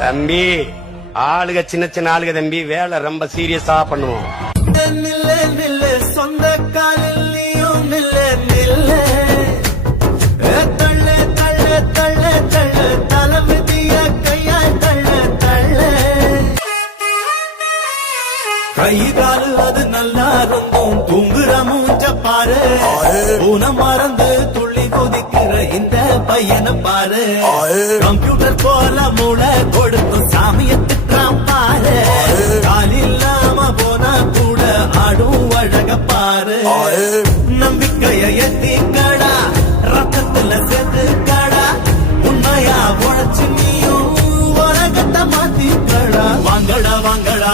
தம்பி ஆளுக சின்ன சின்ன ஆளுக தம்பி, வேலை ரொம்ப சீரியஸா பண்ணுவோம். சொந்த காலில் நீயும் நில்ல நில்ல, தள்ள தள்ள தள்ள தள்ள தலைமதிய கையால் தள்ள தள்ள. கை காலு அது நல்லா இருந்தும் தூங்குற மூஞ்ச பாரு, பூனை மறந்து துள்ளி குதிக்கிற இந்த பையனை பாரு. கம்ப்யூட்டர் போல மூளை கொடுத்து சாமியை திட்டான் பாரு, கால் இல்லாம போனா கூட ஆடும் அழக பாரு. நம்பிக்கைய எத்திக்கடா, ரத்தத்துல சேர்த்துக்கடா, உண்மையா உழைச்சு நீயும் உலகத்தை மாத்திக்கடா. வாங்கடா வாங்கடா